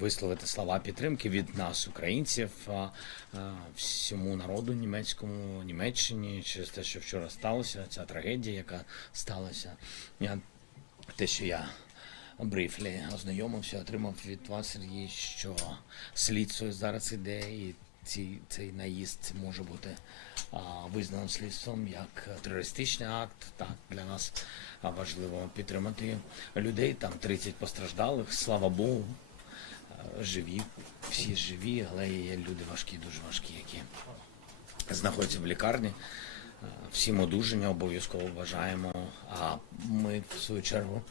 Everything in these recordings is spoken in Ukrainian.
висловити слова підтримки від нас, українців, всьому народу німецькому, Німеччині, через те, що вчора сталося, ця трагедія, яка сталася. Те, що я брифлі ознайомився, отримав від вас, Сергій, що слідство зараз іде, і цей наїзд може бути визнано слідством як терористичний акт. Так, для нас важливо підтримати людей, там 30 постраждалих, слава Богу, живі, всі живі, але є люди важкі, дуже важкі, які знаходяться в лікарні. Всім одужання обов'язково бажаємо, а ми, в свою чергу,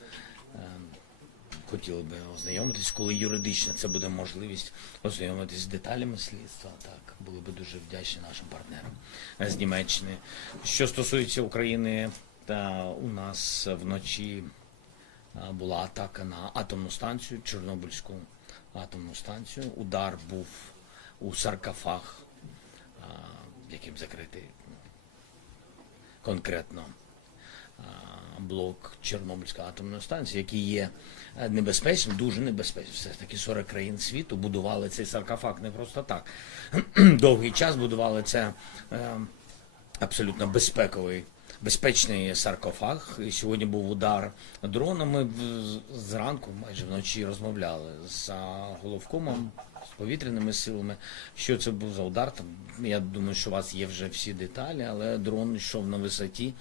хотіли би ознайомитись, коли юридично це буде можливість ознайомитись з деталями слідства. Так, були би дуже вдячні нашим партнерам з Німеччини. Що стосується України, у нас вночі була атака на атомну станцію, Чорнобильську атомну станцію. Удар був у саркофаг, яким закритий конкретно блок Чорнобильської атомної станції, який є небезпечним, дуже небезпечним. Все ж таки 40 країн світу будували цей саркофаг не просто так. Довгий час будували це абсолютно безпечний саркофаг. І сьогодні був удар дроном. Ми зранку, майже вночі, розмовляли з головкомом, з повітряними силами, що це був за удар. Я думаю, що у вас є вже всі деталі, але дрон йшов на висоті,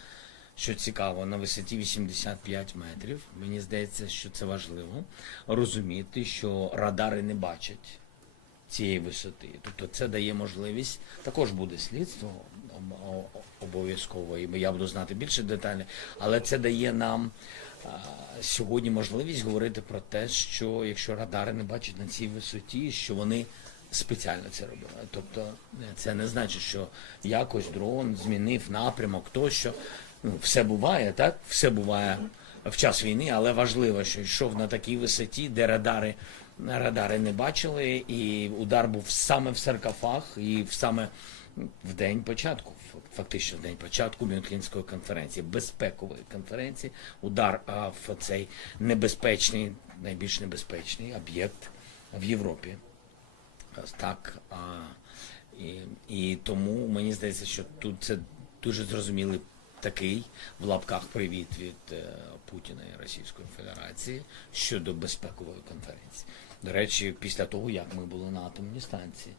що цікаво, на висоті 85 метрів. Мені здається, що це важливо розуміти, що радари не бачать цієї висоти. Тобто це дає можливість, також буде слідство обов'язково, і я буду знати більше деталей, але це дає нам сьогодні можливість говорити про те, що якщо радари не бачать на цій висоті, що вони спеціально це робили. Тобто це не значить, що якось дрон змінив напрямок, тощо. Все буває, так? Все буває в час війни, але важливо, що йшов на такій висоті, де радари не бачили, і удар був саме в саркофаг, і саме в день початку, фактично в день початку Мюнхенської конференції, безпекової конференції, удар в цей небезпечний, найбільш небезпечний об'єкт в Європі. Так, і тому мені здається, що тут це дуже зрозумілий такий, в лапках, привіт від Путіна і Російської Федерації щодо безпекової конференції. До речі, після того, як ми були на атомній станції.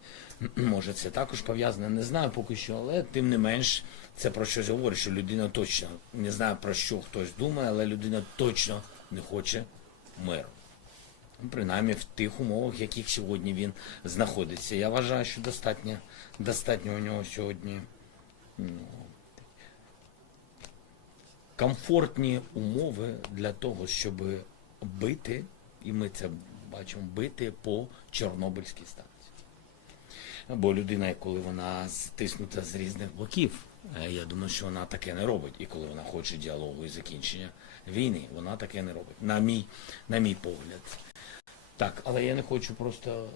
Може, це також пов'язане, не знаю поки що, але тим не менш, це про щось говорить, що людина точно, не знаю про що хтось думає, але людина точно не хоче миру. Принаймні в тих умовах, в яких сьогодні він знаходиться. Я вважаю, що достатньо у нього сьогодні комфортні умови для того, щоб бити, і ми це бачимо, бити по Чорнобильській станції. Бо людина, коли вона стиснута з різних боків, я думаю, що вона таке не робить. І коли вона хоче діалогу і закінчення війни, вона таке не робить, на мій погляд. Так, але я не хочу просто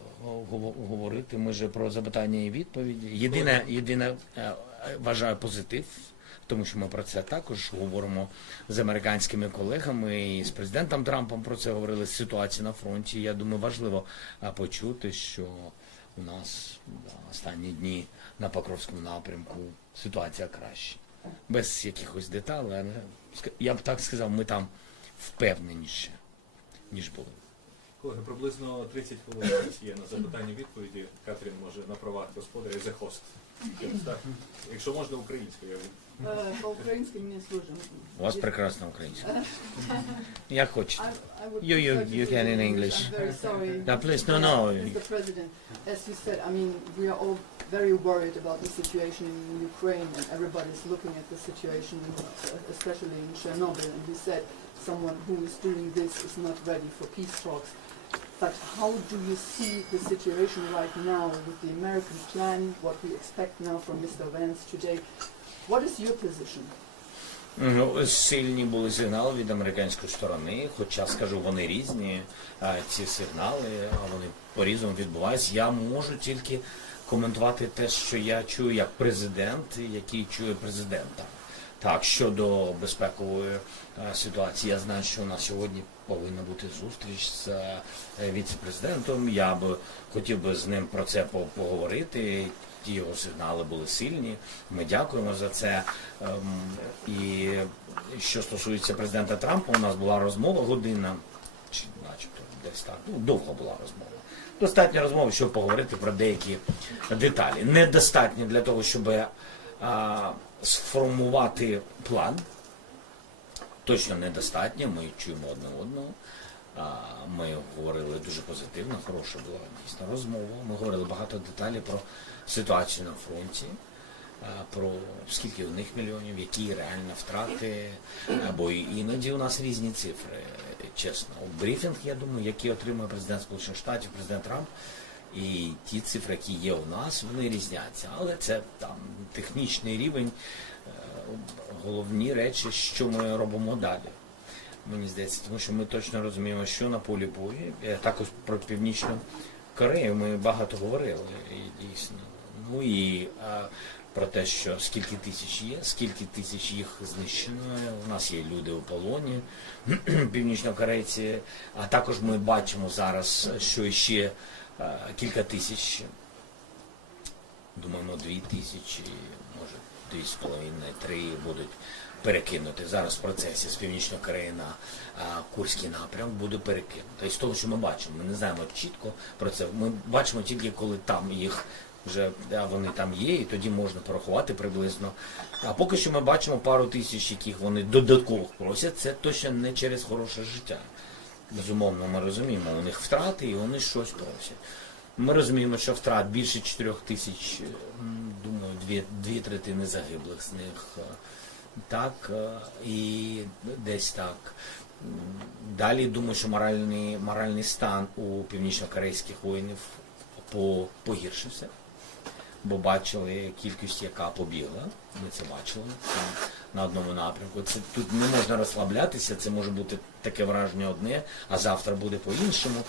говорити, ми же про запитання і відповіді. Єдине вважаю позитив, тому що ми про це також говоримо з американськими колегами і з президентом Трампом про це говорили, з ситуації на фронті. Я думаю, важливо почути, що у нас останні дні на Покровському напрямку ситуація краща. Без якихось деталей, але я б так сказав, ми там впевненіше, ніж були. Колеги, приблизно 30 хвилин є на запитання-відповіді. Катрін може на правах господаря за хост. Якщо можна українською. По-українськи мені служимо. У вас прекрасна українська. Як хочете. You can in English. I'm very sorry. Yeah, please, no. Mr. President, as you said, I mean, we are all very worried about the situation in Ukraine, and everybody's looking at the situation, especially in Chernobyl, and you said someone who is doing this is not ready for peace talks. But how do you see the situation right now with the American plan, what we expect now from Mr. Vance today? What is your position? Сильні були сигнали від американської сторони, хоча, скажу, вони різні, ці сигнали, вони по-різному відбуваються. Я можу тільки коментувати те, що я чую як президент, який чує президента. Так, щодо безпекової ситуації, я знаю, що у нас сьогодні повинна бути зустріч з віце-президентом. Я б хотів би з ним про це поговорити. Ті його сигнали були сильні. Ми дякуємо за це. І що стосується президента Трампа, у нас була розмова година, чи начебто десь так, довго була розмова. Достатньо розмови, щоб поговорити про деякі деталі. Недостатньо для того, щоб сформувати план. Точно недостатньо, ми чуємо одне одного. Ми говорили дуже позитивно, хороша була дійсно розмова. Ми говорили багато деталей про ситуацію на фронті, про скільки у них мільйонів, які реально втрати, бо іноді у нас різні цифри, чесно. Брифінг, я думаю, який отримує президент Сполучених Штатів, президент Трамп, і ті цифри, які є у нас, вони різняться. Але це там технічний рівень, головні речі, що ми робимо далі. Мені здається, тому що ми точно розуміємо, що на полі бою. Також про Північну Корею ми багато говорили, і дійсно. Ну і про те, що скільки тисяч є, скільки тисяч їх знищено. У нас є люди у полоні, північнокорейці. А також ми бачимо зараз, що ще кілька тисяч, думаємо, 2000, може 2,5-3 будуть перекинути. Зараз в процесі з Північної Кореї на Курський напрямок буде перекинути. І з того, що ми бачимо, ми не знаємо чітко про це. Ми бачимо тільки, коли там їх вже вони там є, і тоді можна порахувати приблизно. А поки що ми бачимо пару тисяч, яких вони додатково просять. Це точно не через хороше життя. Безумовно, ми розуміємо, у них втрати і вони щось просять. Ми розуміємо, що втрат більше 4 тисяч, думаю, дві третини загиблих з них. Так, і десь так. Далі, думаю, що моральний стан у північнокорейських воїнів погіршився, бо бачили кількість, яка побігла, ми це бачили на одному напрямку. Це тут не можна розслаблятися, це може бути таке враження одне, а завтра буде по-іншому.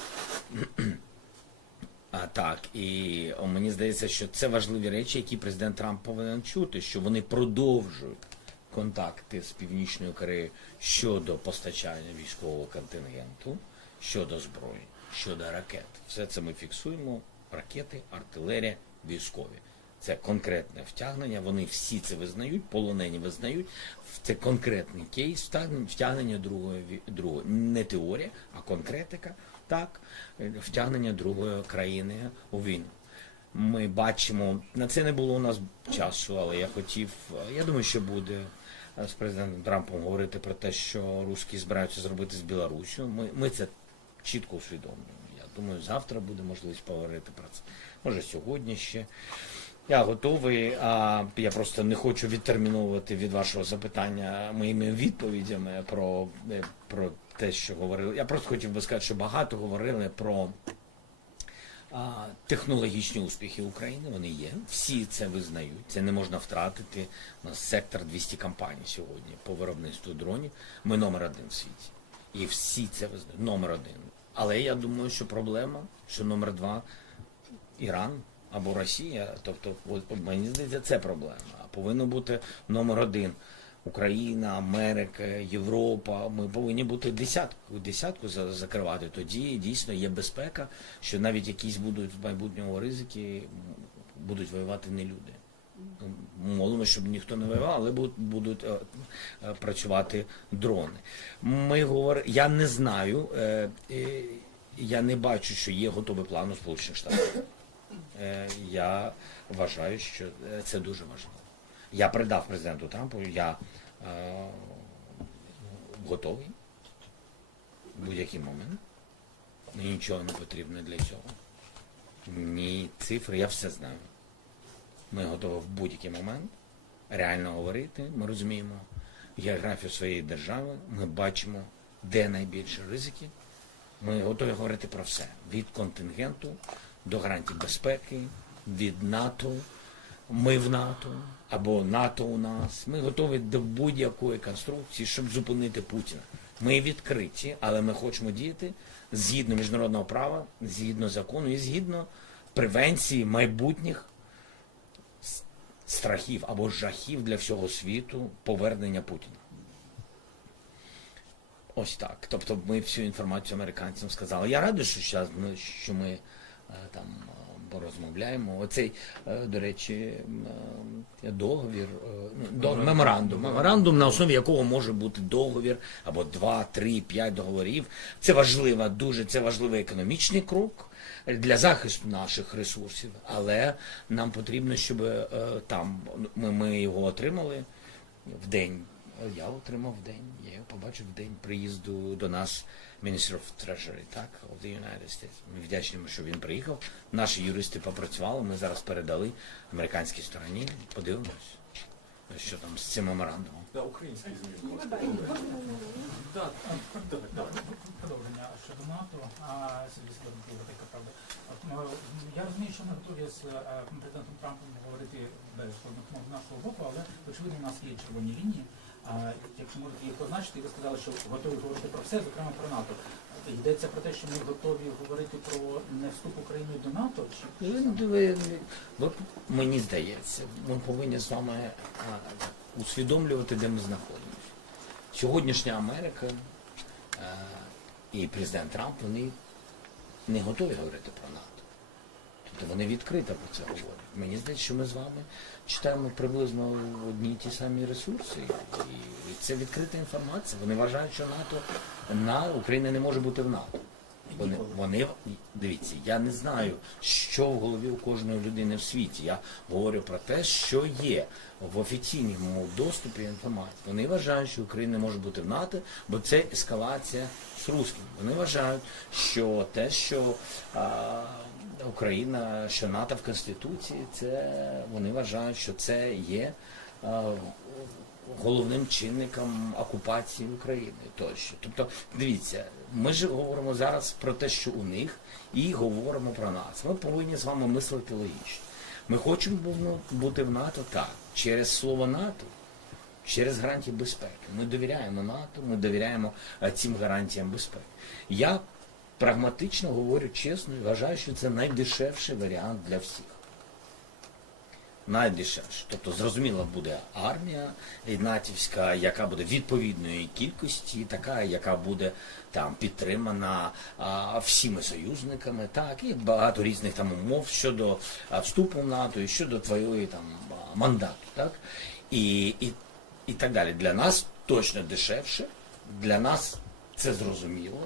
Так, і мені здається, що це важливі речі, які президент Трамп повинен чути, що вони продовжують контакти з Північною Кореєю щодо постачання військового контингенту, щодо зброї, щодо ракет. Все це ми фіксуємо, ракети, артилерія, військові. Це конкретне втягнення, вони всі це визнають, полонені визнають. Це конкретний кейс втягнення другої. Не теорія, а конкретика, так, втягнення другої країни у війну. Ми бачимо, на це не було у нас часу, але я думаю, що буде з президентом Трампом говорити про те, що русські збираються зробити з Білоруссю. Ми це чітко усвідомлюємо. Я думаю, завтра буде можливість поговорити про це. Може, сьогодні ще. Я готовий, я просто не хочу відтерміновувати від вашого запитання моїми відповідями про те, що говорили. Я просто хотів би сказати, що багато говорили про технологічні успіхи України, вони є, всі це визнають, це не можна втратити. У нас сектор 200 компаній сьогодні по виробництву дронів, ми номер 1 в світі. І всі це визнають, номер 1. Але я думаю, що проблема, що номер 2 Іран або Росія, тобто, мені здається, це проблема. Повинно бути номер 1 Україна, Америка, Європа. Ми повинні бути десятку закривати. Тоді дійсно є безпека, що навіть якісь будуть в майбутньому ризики, будуть воювати не люди. Молимо, щоб ніхто не воював, але будуть працювати дрони. Я не знаю, я не бачу, що є готовий план у Сполучених Штатах. Я вважаю, що це дуже важливо. Я передав президенту Трампу, я готовий в будь-який момент. Мені нічого не потрібно для цього. Ні цифри, я все знаю. Ми готові в будь-який момент реально говорити. Ми розуміємо географію своєї держави, ми бачимо, де найбільше ризики. Ми готові говорити про все. Від контингенту до гарантій безпеки, від НАТО, ми в НАТО, або НАТО у нас. Ми готові до будь-якої конструкції, щоб зупинити Путіна. Ми відкриті, але ми хочемо діяти згідно міжнародного права, згідно закону і згідно превенції майбутніх страхів або жахів для всього світу повернення Путіна. Ось так. Тобто ми всю інформацію американцям сказали. Я радий, що ми там порозмовляємо. Оцей, до речі, договір, меморандум, на основі якого може бути договір, або 2, 3, 5 договорів. Це важливий економічний крок для захисту наших ресурсів, але нам потрібно, щоб там ми його отримали в день. Я отримав в день, я його побачив в день приїзду до нас Minister of Treasury, так, of the United States. Ми вдячні, що він приїхав. Наші юристи попрацювали, ми зараз передали американській стороні. Подивимось, що там з цим меморандумом. Да, український змін. Продовження щодо НАТО, Сергій Сидоренко, «Європейська правда». Я розумію, що ми готові з президентом Трампом говорити без складних мов з нашого боку, але очевидно у нас є червоні лінії. Якщо можете їх позначити, ви сказали, що готові говорити про все, зокрема про НАТО. Йдеться про те, що ми готові говорити про не вступ України до НАТО? Мені здається, ми повинні з вами усвідомлювати, де ми знаходимося. Сьогоднішня Америка і президент Трамп, вони не готові говорити про НАТО. Тобто вони відкрито про це говорять. Мені здається, що ми з вами читаємо приблизно одні й ті самі ресурси. І це відкрита інформація. Вони вважають, що Україна не може бути в НАТО. Дивіться, я не знаю, що в голові у кожної людини в світі. Я говорю про те, що є в офіційному доступі інформації. Вони вважають, що Україна не може бути в НАТО, бо це ескалація з русским. Вони вважають, що те, що Україна, що НАТО в Конституції, вони вважають, що це є головним чинником окупації України тощо. Тобто, дивіться, ми ж говоримо зараз про те, що у них, і говоримо про нас. Ми повинні з вами мислити логічно. Ми хочемо бути в НАТО, так, через слово НАТО, через гарантії безпеки. Ми довіряємо НАТО, ми довіряємо цим гарантіям безпеки. Я прагматично говорю чесно і вважаю, що це найдешевший варіант для всіх. Найдешевше. Тобто, зрозуміло, буде армія натівська, яка буде відповідної кількості, така, яка буде там підтримана всіми союзниками, так, і багато різних там умов щодо вступу в НАТО і щодо твоєї там мандату, так, і так далі. Для нас точно дешевше, для нас це зрозуміло.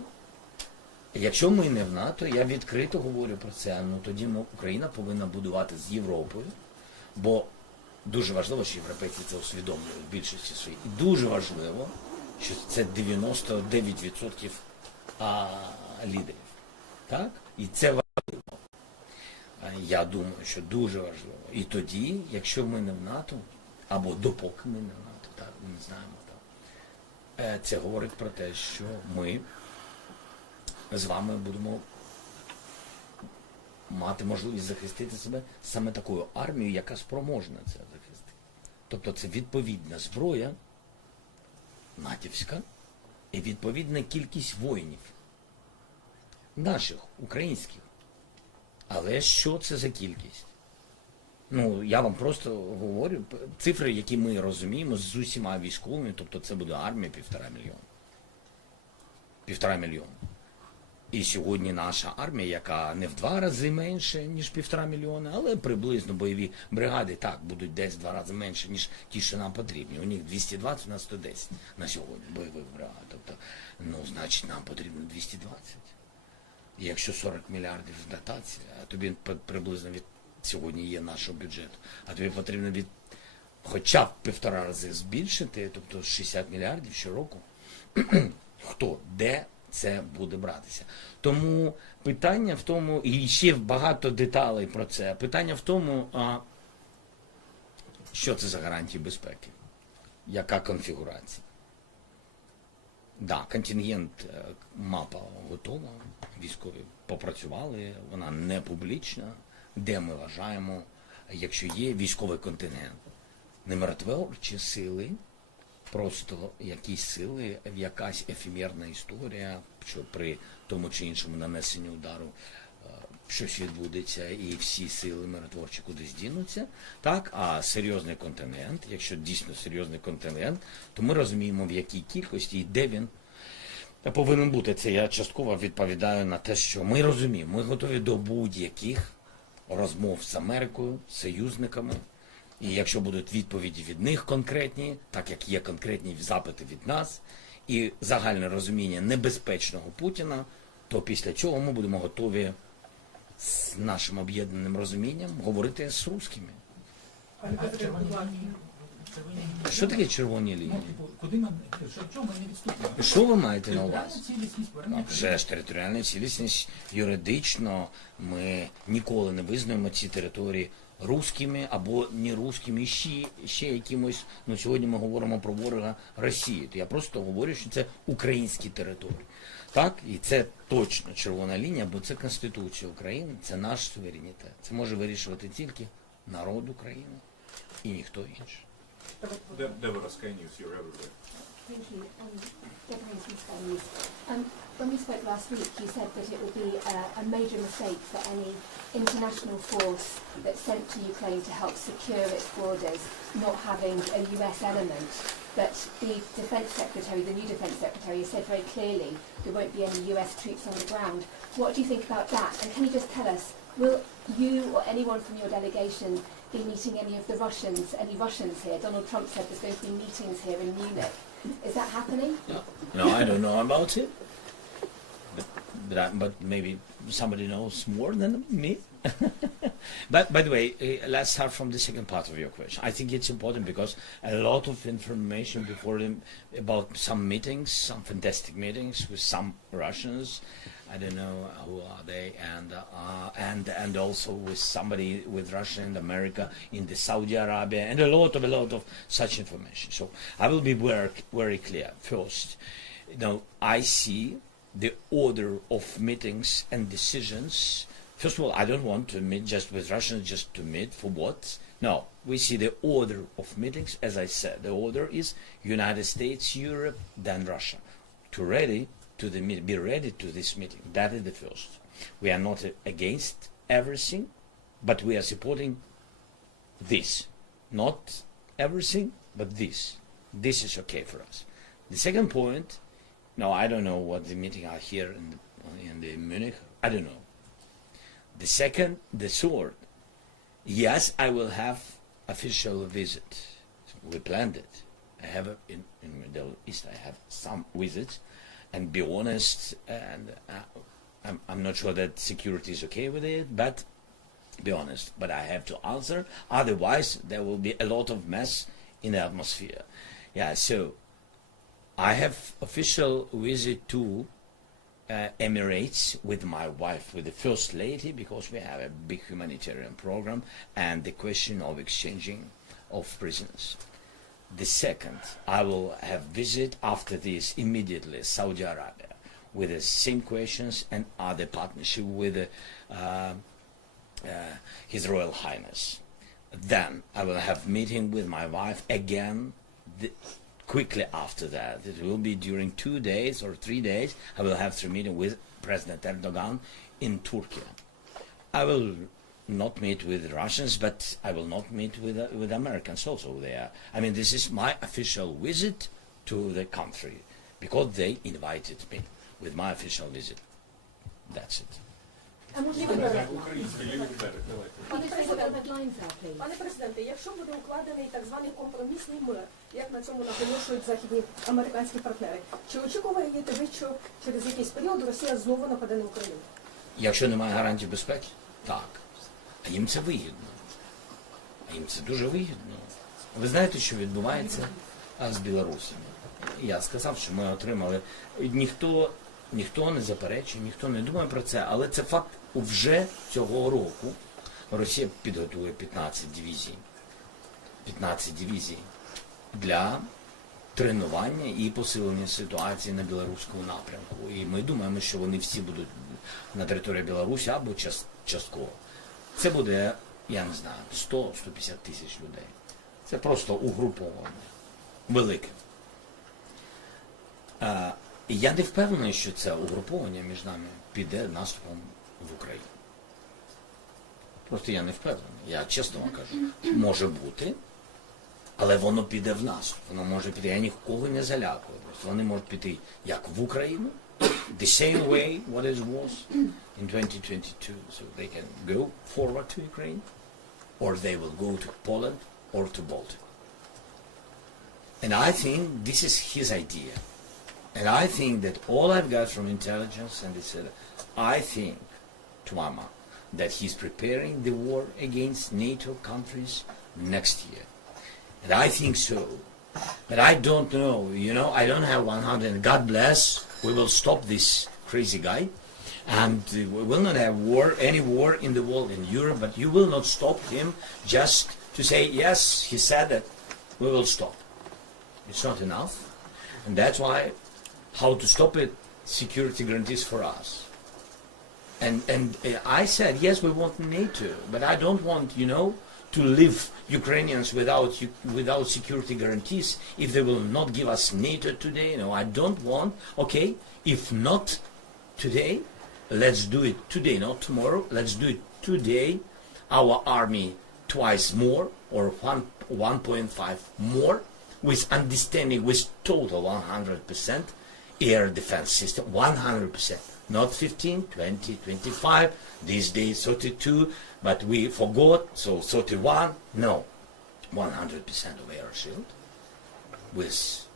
Якщо ми не в НАТО, я відкрито говорю про це, тоді Україна повинна будувати з Європою, бо дуже важливо, що європейці це усвідомлюють в більшості своїй. І дуже важливо, що це 99% лідерів. Так? І це важливо. Я думаю, що дуже важливо. І тоді, якщо ми не в НАТО, або допоки ми не в НАТО, так, ми не знаємо, так, це говорить про те, що ми з вами будемо мати можливість захистити себе саме такою армією, яка спроможна це захистити. Тобто це відповідна зброя натівська і відповідна кількість воїнів. Наших, українських. Але що це за кількість? Я вам просто говорю, цифри, які ми розуміємо з усіма військовими, тобто це буде армія 1,5 мільйона. 1,5 мільйона. І сьогодні наша армія, яка не в 2 рази менше, ніж 1,5 мільйона, але приблизно бойові бригади, так, будуть десь в 2 рази менше, ніж ті, що нам потрібні. У них 220, у нас 110 на сьогодні бойових бригад. Тобто, значить, нам потрібно 220. І якщо 40 мільярдів дотації, а тобі приблизно від сьогодні є нашого бюджету, а тобі потрібно хоча б 1,5 рази збільшити, тобто 60 мільярдів щороку. Хто? Де це буде братися? Тому питання в тому, і ще багато деталей про це, питання в тому, що це за гарантії безпеки? Яка конфігурація? Да, контингент, мапа готова, військові попрацювали, вона не публічна, де ми вважаємо, якщо є військовий контингент. Не миротворчі сили, просто якісь сили, якась ефемерна історія, що при тому чи іншому нанесенні удару щось відбудеться і всі сили миротворчі кудись дінуться, так, а серйозний континент, якщо дійсно серйозний континент, то ми розуміємо, в якій кількості і де він повинен бути. Це я частково відповідаю на те, що ми розуміємо, ми готові до будь-яких розмов з Америкою, з союзниками. І якщо будуть відповіді від них конкретні, так як є конкретні запити від нас, і загальне розуміння небезпечного Путіна, то після цього ми будемо готові з нашим об'єднаним розумінням говорити з русскими. А червоні лінії? Що таке червоні Ну, лінії? типу, куди ми, чому ми не відступимо? Що ви маєте на Територіальна увазі? цілісність, повернення Вже ж територіальна цілісність юридично ми ніколи не визнаємо ці території руськими або не руськими, ще якимось. Ну сьогодні ми говоримо про ворога Росії. То я просто говорю, що це українські території. Так, і це точно червона лінія, бо це Конституція України, це наш суверенітет. Це може вирішувати тільки народ України і ніхто інший. Deborah, Sky News, you're everywhere. Thank you. Deborah from Sky News. When we spoke last week, you said that it would be a major mistake for any international force that's sent to Ukraine to help secure its borders not having a US element. But the Defence Secretary, the new Defence Secretary, has said very clearly there won't be any US troops on the ground. What do you think about that? And can you just tell us, will you or anyone from your delegation be meeting any of the Russians, any Russians here? Donald Trump said there's going to be meetings here in Munich. Is that happening? No, I don't know about it. But maybe somebody knows more than me. But by the way, let's start from the second part of your question. I think it's important because a lot of information before them about some meetings, some fantastic meetings with some Russians. I don't know who are they, and also with somebody with Russia and America in the Saudi Arabia, and a lot of such information. So I will be very clear. First, I see the order of meetings and decisions. First of all, I don't want to meet just with Russians, just to meet for what? No, we see the order of meetings. As I said, the order is United States, Europe, then Russia. Be ready to this meeting. That is the first. We are not against everything, but we are supporting this. Not everything, but this. This is okay for us. The second point, no, I don't know what the meeting are here in the Munich. I don't know. The third, yes, I will have official visit. We planned it. I have in Middle East. I have some visits, and be honest, and I'm not sure that security is okay with it, but be honest. But I have to answer. Otherwise, there will be a lot of mess in the atmosphere. Yeah. So I have official visit to Emirates with my wife, with the First Lady, because we have a big humanitarian program and the question of exchanging of prisoners. The second, I will have visit after this immediately Saudi Arabia with the same questions and other partnership with His Royal Highness. Then I will have meeting with my wife again. Quickly after that, it will be during 2 days or 3 days, I will have to meeting with President Erdogan in Turkey. I will not meet with Russians, but I will not meet with Americans also there. I mean, this is my official visit to the country because they invited me with my official visit. That's it. And what do you think the Український лівий берег, давайте. what do you think the headlines are, please? Пане президенте, якщо буде укладений так званий компромісний мир, як на цьому наголошують західні американські партнери, чи очікуєте ви, що через якийсь період Росія знову нападе на Україну? Якщо немає гарантій безпеки, так. А їм це вигідно. А їм це дуже вигідно. Ви знаєте, що відбувається з Білорусями? Я сказав, що ми отримали. Ніхто не заперечує, ніхто не думає про це, але це факт. Вже цього року Росія підготує 15 дивізій. 15 дивізій для тренування і посилення ситуації на білоруському напрямку. І ми думаємо, що вони всі будуть на території Білорусі або частково. Це буде, я не знаю, 100-150 тисяч людей. Це просто угруповане, велике. І я не впевнений, що це угруповання між нами піде наступом в Україну. Просто я не впевнений. Я чесно вам кажу. Може бути, але воно піде в нас. Воно може піти. Я нікого не залякую. Просто вони можуть піти як в Україну, the same way what it was in 2022. So they can go forward to Ukraine, or they will go to Poland or to Baltic. And I think this is his idea. And I think that all I've got from intelligence and etc., I think, to my mind, that he's preparing the war against NATO countries next year. And I think so. But I don't know, you know, I don't have 100, and God bless, we will stop this crazy guy. And we will not have war, any war in the world, in Europe, but you will not stop him just to say, yes, he said that, we will stop. It's not enough. And that's why, how to stop it, security guarantees for us. And I said, yes, we want NATO, but I don't want, you know, to leave Ukrainians without security guarantees if they will not give us NATO today. No, I don't want, okay, if not today, let's do it today, not tomorrow. Let's do it today. Our army twice more or 1.5 more with understanding, with total 100% air defense system, 100%. Not 15, 20, 25, these days 32, but we forgot, so 31, no. 100% of air shield with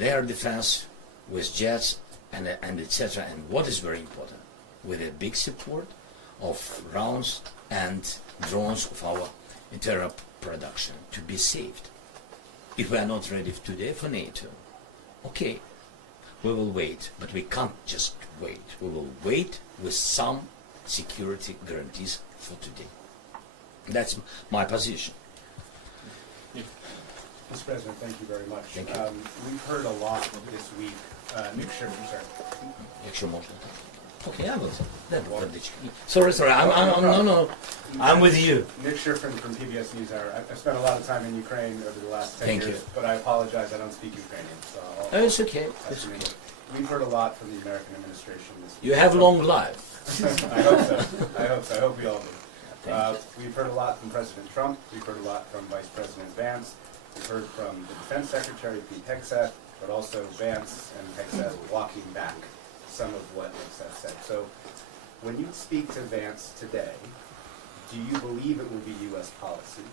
air defense, with jets, and etc. And what is very important, with a big support of rounds and drones of our internal production to be saved. If we are not ready today for NATO, okay, we will wait, but we can't just wait. We will wait with some security guarantees for today. That's my position. Mr. President, thank you very much. Thank you. We've heard a lot this week. Nick Sherman, sorry. Якщо можна. Okay, I will. Sorry, no. I'm with you. Nick Sherman from PBS NewsHour. I've spent a lot of time in Ukraine over the last 10 Thank years, you. but I apologize, I don't speak Ukrainian. So Oh, it's okay. I'll It's okay. We've heard a lot from the American administration this week. You have long life. I hope so. I hope so. I hope we all do. Thank We've heard a lot from President Trump. We've heard a lot from Vice President Vance. We've heard from the Defense Secretary, Pete Hegseth, but also Vance and Hegseth walking back some of what Hegseth said. So when you speak to Vance today, do you believe it will be U.S. policy?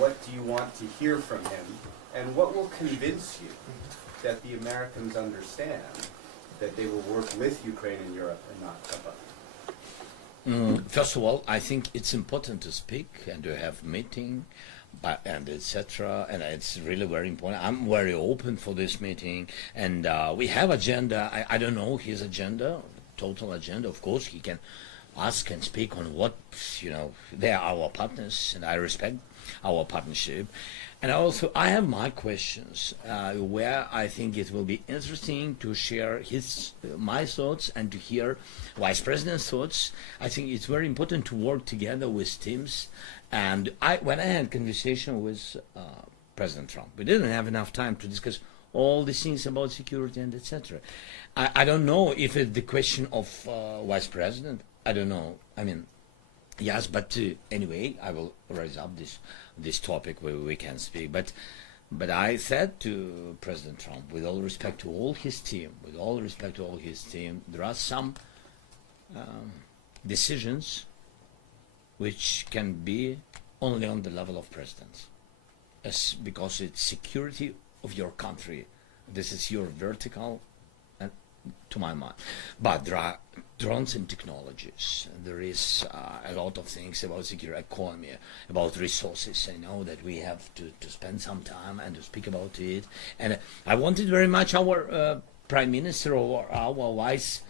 What do you want to hear from him? And what will convince you that the Americans understand that they will work with Ukraine and Europe and not above? First of all, I think it's important to speak and to have meeting, and etc. And it's really very important. I'm very open for this meeting, and we have agenda. I don't know his agenda, total agenda. Of course, he can ask and speak on what, you know, they are our partners, and I respect our partnership. And also, I have my questions where I think it will be interesting to share my thoughts and to hear Vice President's thoughts. I think it's very important to work together with teams. And when I had conversation with President Trump, we didn't have enough time to discuss all the things about security and etc. I don't know if it's the question of Vice President. I don't know. I mean, yes, but anyway, I will raise up this topic where we can speak. But I said to President Trump, with all respect to all his team, there are some decisions which can be only on the level of presidents, because it's security of your country. This is your vertical, to my mind. But there are drones and technologies. There is a lot of things about secure economy, about resources. I know that we have to spend some time and to speak about it. And I wanted very much our Prime Minister or our Vice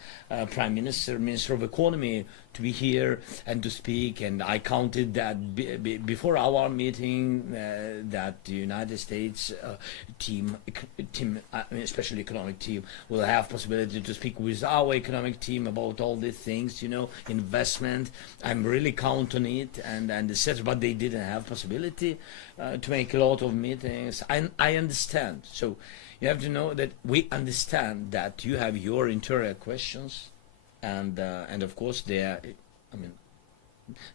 Prime Minister, Minister of Economy, to be here and to speak. And I counted that before our meeting that the United States team, especially economic team, will have possibility to speak with our economic team about all these things, you know, investment. I'm really count on it, and etc. But they didn't have possibility to make a lot of meetings. I understand. So you have to know that we understand that you have your interior questions, and of course they are, I mean,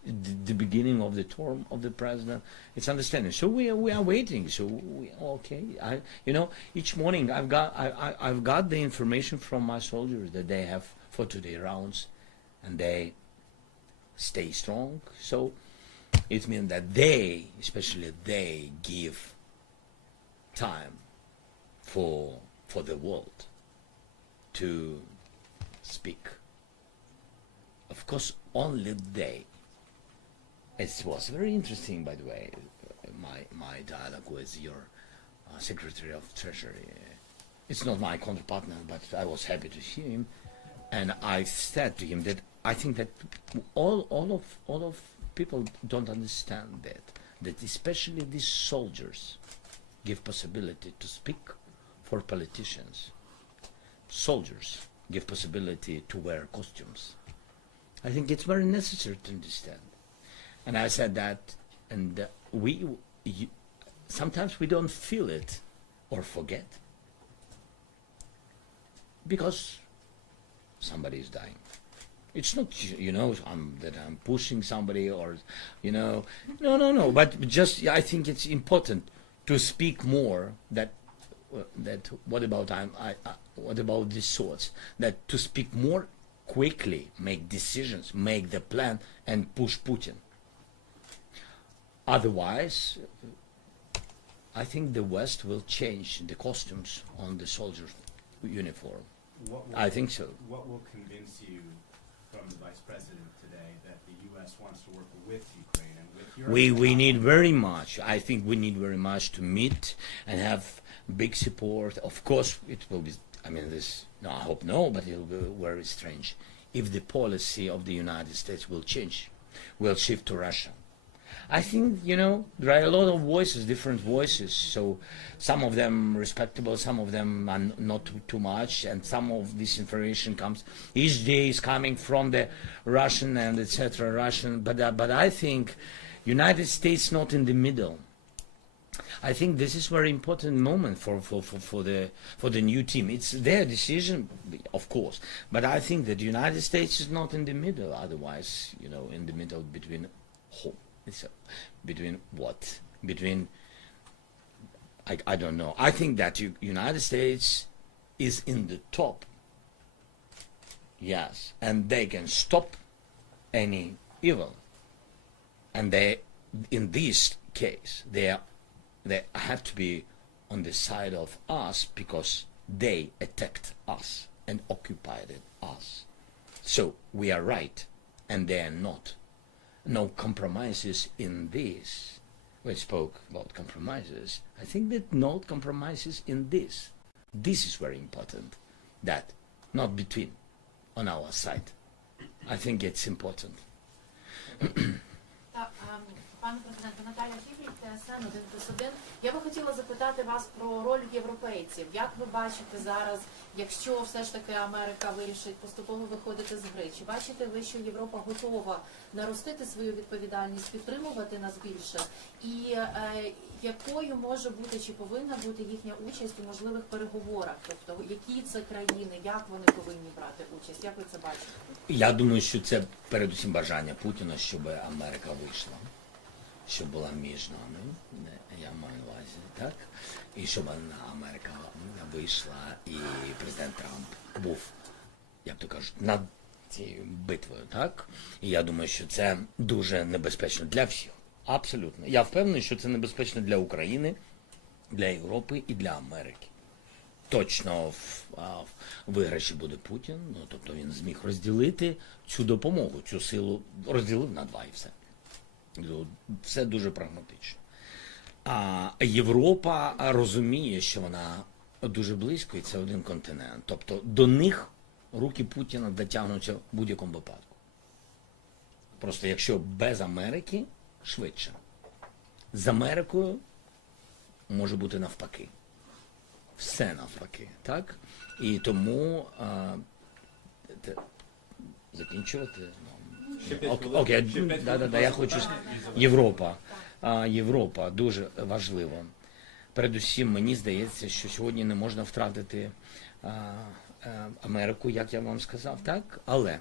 the beginning of the term of the president. It's understanding. So we are waiting. So okay, each morning I've got the information from my soldiers that they have for today rounds, and they stay strong. So it means that they, especially they, give time for the world to speak. Of course, only they. It was very interesting, by the way, my dialogue with your Secretary of Treasury. It's not my counterpartner, but I was happy to see him, and I said to him that I think that all of people don't understand that especially these soldiers give possibility to speak for politicians. Soldiers give possibility to wear costumes. I think it's very necessary to understand. And I said that, and sometimes we don't feel it or forget because somebody is dying. It's not, that I'm pushing somebody or, no. But just, I think it's important to speak more what about these thoughts? That to speak more quickly, make decisions, make the plan, and push Putin. Otherwise, I think the West will change the costumes on the soldiers' uniform. I think so. What will convince you from the Vice President today that the U.S. wants to work with Ukraine and with Europe? We need very much. I think we need very much to meet and have big support. Of course, it will be. I hope no, but it will be very strange if the policy of the United States will change, will shift to Russia. I think, there are a lot of voices, different voices, so some of them respectable, some of them are not too much, and some of this information comes, each day is coming from the Russian and etc. but I think United States not in the middle. I think this is very important moment for the new team. It's their decision, of course, but I think that the United States is not in the middle. Otherwise, in the middle between between what? Between I don't know. I think that United States is in the top. Yes, and they can stop any evil. And they, in this case, they have to be on the side of us because they attacked us and occupied us. So we are right, and they are not. No compromises in this. We spoke about compromises. I think that no compromises in this. This is very important. That, not between, on our side. I think it's important. Пане президенте, Наталя Фігель, ТСН 1+1. Я би хотіла запитати вас про роль європейців. Як ви бачите зараз, якщо все ж таки Америка вирішить поступово виходити з гри? Чи бачите ви, що Європа готова наростити свою відповідальність, підтримувати нас більше? І якою може бути, чи повинна бути їхня участь у можливих переговорах? Тобто, які це країни, як вони повинні брати участь? Як ви це бачите? Я думаю, що це передусім бажання Путіна, щоб Америка вийшла. Щоб була між нами, я маю на увазі, так? І щоб Америка вийшла, і президент Трамп був, як то кажуть, над цією битвою, так? І я думаю, що це дуже небезпечно для всіх. Абсолютно. Я впевнений, що це небезпечно для України, для Європи і для Америки. Точно в виграші буде Путін, тобто він зміг розділити цю допомогу, цю силу, розділив на два і все. Все дуже прагматично. А Європа розуміє, що вона дуже близько, і це один континент. Тобто до них руки Путіна дотягнуться в будь-якому випадку. Просто якщо без Америки, швидше. З Америкою може бути навпаки. Все навпаки, так? І тому закінчувати. Окей, я хочу Європа дуже важливо. Передусім, мені здається, що сьогодні не можна втратити Америку, як я вам сказав, так? Але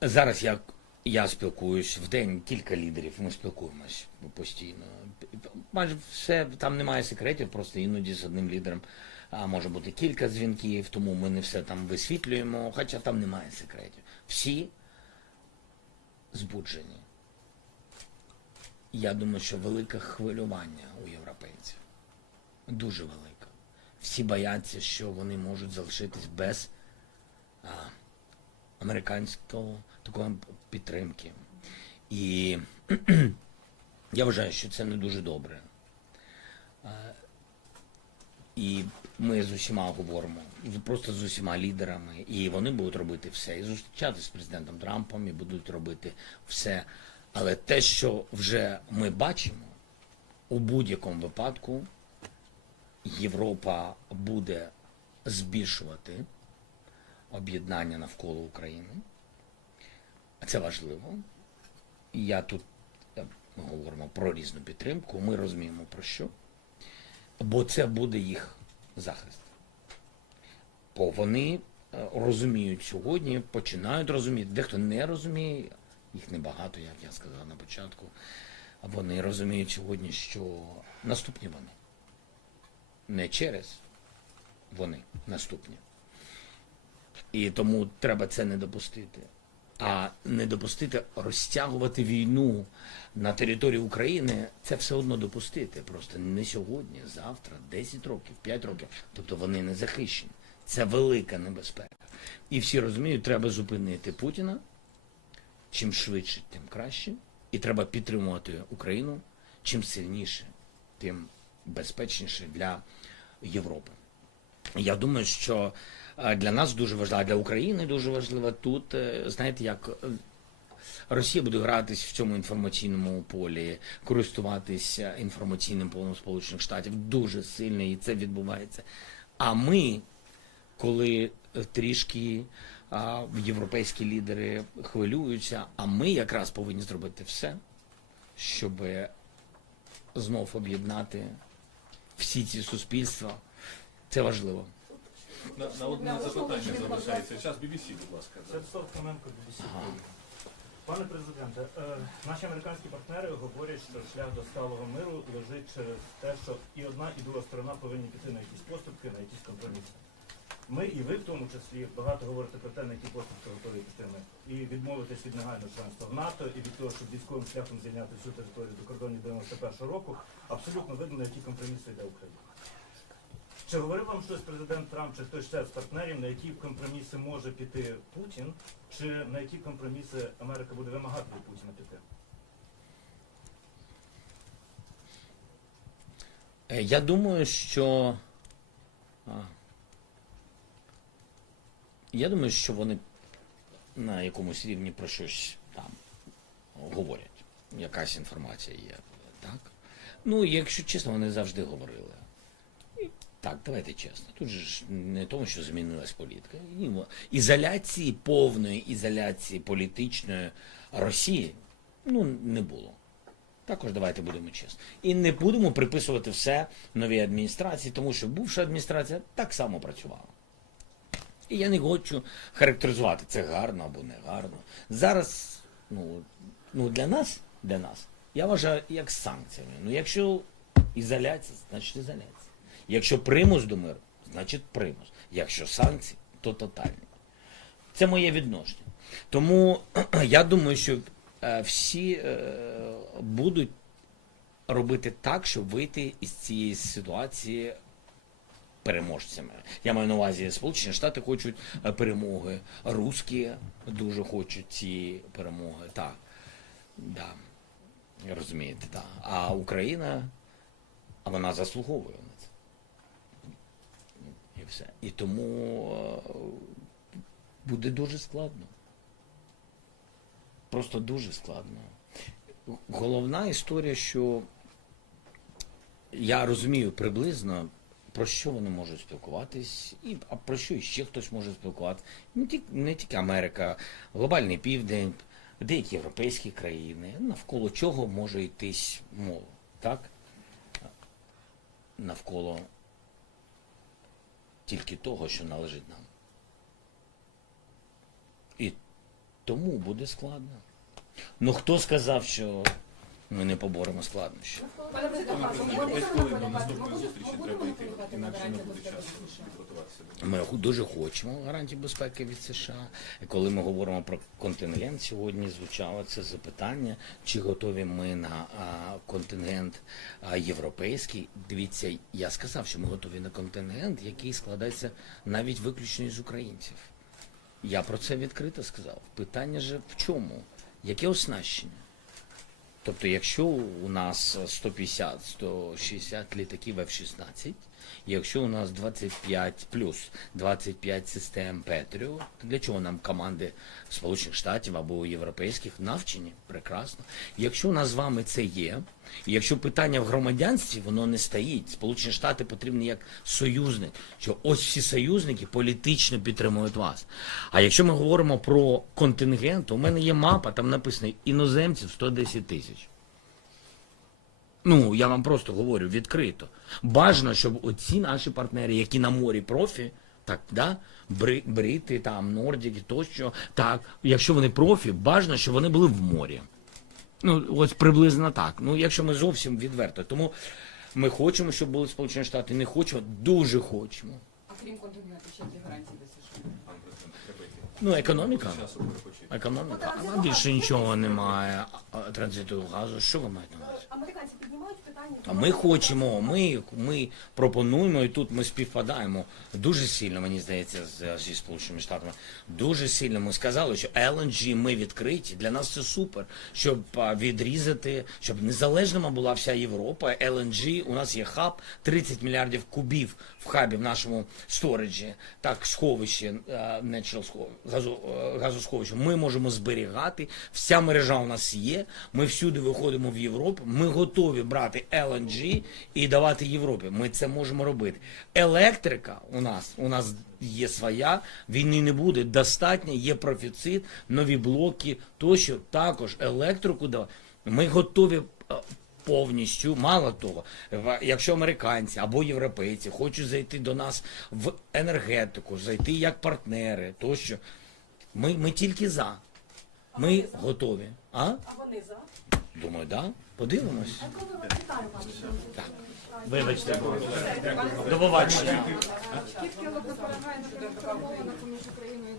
зараз я Я спілкуюсь в день, кілька лідерів, ми спілкуємось постійно. Майже все, там немає секретів, просто іноді з одним лідером може бути кілька дзвінків, тому ми не все там висвітлюємо, хоча там немає секретів. Всі збуджені. Я думаю, що велике хвилювання у європейців. Дуже велике. Всі бояться, що вони можуть залишитись без американського такої підтримки. І я вважаю, що це не дуже добре. І ми з усіма говоримо, просто з усіма лідерами, і вони будуть робити все. І зустрічатися з президентом Трампом, і будуть робити все. Але те, що вже ми бачимо, у будь-якому випадку Європа буде збільшувати об'єднання навколо України. Це важливо. І ми говоримо про різну підтримку, ми розуміємо про що. Бо це буде їх захист. Бо вони розуміють сьогодні, починають розуміти. Дехто не розуміє, їх небагато, як я сказав на початку. Вони розуміють сьогодні, що наступні вони. Не через вони, наступні. І тому треба це не допустити. А не допустити розтягувати війну на території України, це все одно допустити. Просто не сьогодні, завтра, 10 років, 5 років. Тобто вони не захищені. Це велика небезпека. І всі розуміють, треба зупинити Путіна. Чим швидше, тим краще. І треба підтримувати Україну. Чим сильніше, тим безпечніше для Європи. Я думаю, що для нас дуже важливо, а для України дуже важливо тут, знаєте, як Росія буде гратись в цьому інформаційному полі, користуватися інформаційним полем Сполучених Штатів дуже сильно, і це відбувається. А ми, коли трішки європейські лідери хвилюються, а ми якраз повинні зробити все, щоб знов об'єднати всі ці суспільства. Це важливо. На одне запитання залишається час. BBC, будь ласка. Святослав Клименко, BBC. Пане президенте, наші американські партнери говорять, що шлях до сталого миру лежить через те, що і одна, і друга сторона повинні піти на якісь поступки, на якісь компроміси. Ми і ви в тому числі багато говорите про те, на які поступки готові піти ми. І відмовитись від негайного членства в НАТО, і від того, щоб військовим шляхом звільняти всю територію до кордонів 91-го року, абсолютно видно, на які компроміси йде Україна. Чи говорив вам щось президент Трамп, чи хтось ще з партнерів, на які компроміси може піти Путін, чи на які компроміси Америка буде вимагати від Путіна піти? Я думаю, що вони на якомусь рівні про щось там говорять. Якась інформація є, так? Ну, якщо чесно, вони завжди говорили. Так, давайте чесно. Тут же ж не тому, що змінилась політика. Ізоляції, повної ізоляції політичної Росії, не було. Також давайте будемо чесні. І не будемо приписувати все новій адміністрації, тому що бувша адміністрація так само працювала. І я не хочу характеризувати, це гарно або не гарно. Зараз, для нас, я вважаю, як з санкціями. Якщо ізоляція, значить ізоляція. Якщо примус до миру, значить примус. Якщо санкції, то тотальні. Це моє відношення. Тому я думаю, що всі будуть робити так, щоб вийти із цієї ситуації переможцями. Я маю на увазі, Сполучені Штати хочуть перемоги, русські дуже хочуть ці перемоги. Так, да. Розумієте, так. А Україна, вона заслуговує на це. І все. І тому буде дуже складно. Просто дуже складно. Головна історія, що я розумію приблизно, про що вони можуть спілкуватись, а про що ще хтось може спілкуватися. Не тільки Америка, глобальний південь, деякі європейські країни, навколо чого може йтись мова, так? Навколо тільки того, що належить нам. І тому буде складно. Ну хто сказав, що ми не поборемо складнощі? Пане президенте, Без хвилин до наступної зустрічі треба йти, інакше не буде часу підготуватися. Ми дуже хочемо гарантій безпеки від США. І коли ми говоримо про контингент, сьогодні звучало це запитання, чи готові ми на контингент європейський. Дивіться, я сказав, що ми готові на контингент, який складається навіть виключно із українців. Я про це відкрито сказав. Питання же в чому? Яке оснащення? Тобто, якщо у нас 150-160 літаків F-16, якщо у нас 25 плюс 25 систем Петріот, то для чого нам команди Сполучених Штатів або європейських навчені? Прекрасно. Якщо у нас з вами це є, і якщо питання в громадянстві, воно не стоїть. Сполучені Штати потрібні як союзник, що ось всі союзники політично підтримують вас. А якщо ми говоримо про контингент, то у мене є мапа, там написано іноземців 110 тисяч. Ну, я вам просто говорю відкрито. Бажано, щоб оці наші партнери, які на морі профі, так, да, брити, там, нордики, тощо, так, якщо вони профі, бажано, щоб вони були в морі. Ну, ось приблизно так. Ну, якщо ми зовсім відверто. Тому ми хочемо, щоб були Сполучені Штати, не хочемо, дуже хочемо. А крім контингенту, ще які гарантії для США? Пан президент, треба йти. Ну, економіка. Часу перепочити. Економіка. А більше нічого немає. Транзиту газу. Що ви маєте на увазі? Американці піднімають питання. А ми хочемо, ми пропонуємо, і тут ми співпадаємо дуже сильно, мені здається, зі Сполученими Штатами. Дуже сильно ми сказали, що LNG ми відкриті. Для нас це супер, щоб відрізати, щоб незалежними була вся Європа. LNG, у нас є хаб, 30 мільярдів кубів в хабі в нашому сториджі, так, сховище, газосховище. Ми можемо зберігати, вся мережа у нас є, ми всюди виходимо в Європу, ми готові брати LNG і давати Європі. Ми це можемо робити. Електрика у нас є своя, війни не буде, достатньо, є профіцит, нові блоки, тощо, також електрику давати. Ми готові повністю, мало того, якщо американці або європейці хочуть зайти до нас в енергетику, зайти як партнери, тощо, ми тільки за. Ми готові. А? А вони за? Думаю, да. Подивимось. Вітаю вас. Так. Вибачте. До побачення. Скільки ви перемагаєте, що домовлено між Україною